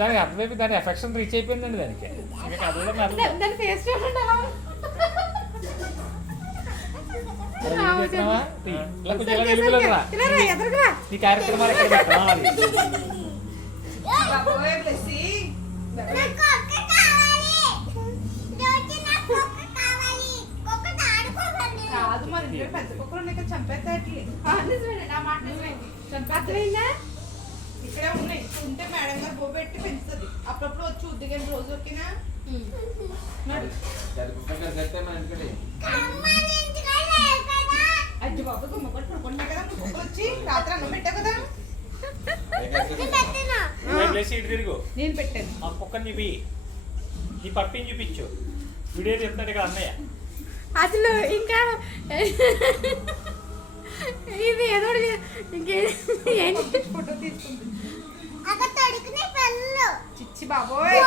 దానికి అర్థమైపోయి దాని ఎఫెక్షన్ రీచ్ అయిపోయిందండి దానికి. ఇంకా కథలో దాని ఫేస్ చూడండి ఎలా ఉంది. ఇలా కొంచెం ఇలా వెళ్ళిపోలేదురా ఇలా రా, ఎదురుగా రా. ఈ కార్యక్రమాలు ఎక్కడ పెట్టడం అది బాబోయ్ బ్లెస్సీ. కాదు మరి ఇంట్లో పెద్ద కుక్కలు ఉన్నాయి కదా, చంపేస్తాయి. నిజమేనండి, ఆ మాట నిజమే. అర్థమైందా? ఇక్కడే ఉన్నాయి, ఉంటే మేడం గారు బో పెట్టి పెంచుతుంది. అప్పుడప్పుడు వచ్చి ఉద్దిగని రోజు ఒక్కినా అజ్జు బాబు గుమ్మకొట్టు పడుకుంటున్నా కదా, కుక్కలు వచ్చి రాత్రి అన్నం పెట్టావు కదా. ఇటు తిరుగు. నేను పెట్టాను. ఆ కుక్కని చూపి, ఈ పప్పిని చూపించు. వీడియో చెప్తాడు ఇక్కడ అన్నయ్య. అసలు ఇంకా ఇది ఏదో ఫోటో తీసుకుంటుంది. చిచ్చి బాబోయ్